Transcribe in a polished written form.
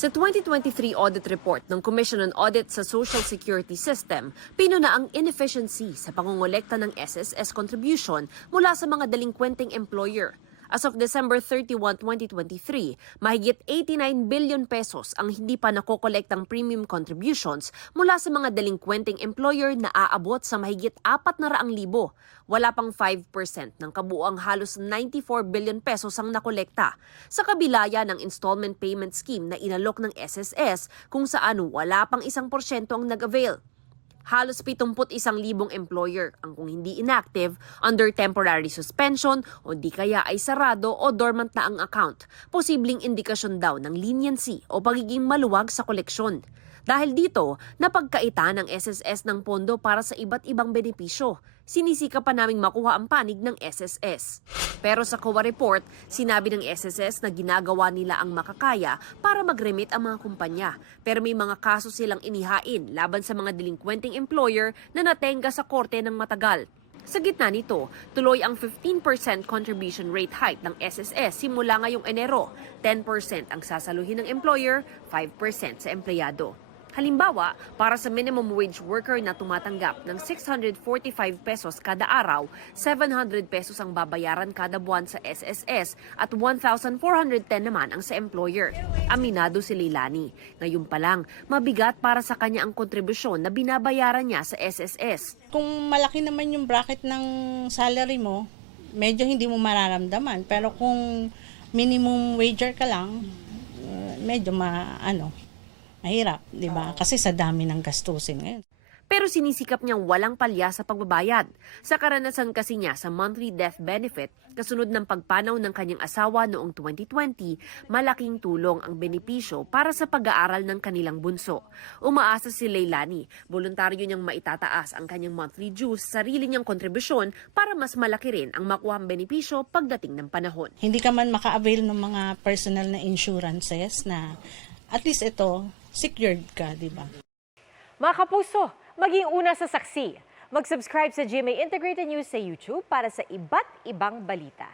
Sa 2023 audit report ng Commission on Audit sa Social Security System, pinuna ang inefficiency sa pangongolekta ng SSS contribution mula sa mga delinquenting employer. As of December 31, 2023, mahigit 89 billion pesos ang hindi pa nakokolektang premium contributions mula sa mga delinquenting employer na aabot sa mahigit 400,000. Wala pang 5% ng kabuuang halos 94 billion pesos ang nakolekta. Sa kabila yan ng installment payment scheme na inalok ng SSS kung saan wala pang 1% ang nag-avail. Halos 71,000 employer ang kung hindi inactive, under temporary suspension o di kaya ay sarado o dormant na ang account. Posibleng indikasyon daw ng leniency o pagiging maluwag sa koleksyon. Dahil dito, napagkaita ng SSS ng pondo para sa iba't ibang benepisyo. Sinisika pa naming makuha ang panig ng SSS. Pero sa COA report, sinabi ng SSS na ginagawa nila ang makakaya para mag-remit ang mga kumpanya. Pero may mga kaso silang inihain laban sa mga delinquenting employer na natenga sa korte ng matagal. Sa gitna nito, tuloy ang 15% contribution rate hike ng SSS simula ngayong Enero. 10% ang sasaluhin ng employer, 5% sa empleyado. Halimbawa, para sa minimum wage worker na tumatanggap ng 645 pesos kada araw, 700 pesos ang babayaran kada buwan sa SSS at 1,410 naman ang sa employer. Aminado si Leilani. Ngayon pa lang, mabigat para sa kanya ang kontribusyon na binabayaran niya sa SSS. Kung malaki naman yung bracket ng salary mo, medyo hindi mo mararamdaman. Pero kung minimum wager ka lang, medyo mahirap, di ba? Kasi sa dami ng gastusin ngayon. Pero sinisikap niyang walang palya sa pagbabayad. Sa karanasan kasi niya sa monthly death benefit, kasunod ng pagpanaw ng kanyang asawa noong 2020, malaking tulong ang benepisyo para sa pag-aaral ng kanilang bunso. Umaasa si Leilani, voluntaryo niyang maitataas ang kanyang monthly dues sa sarili niyang kontribusyon para mas malaki rin ang makuhang benepisyo pagdating ng panahon. Hindi ka man maka-avail ng mga personal na insurances na at least ito, secured ka, di ba? Mga kapuso, maging una sa saksi. Mag-subscribe sa GMA Integrated News sa YouTube para sa iba't ibang balita.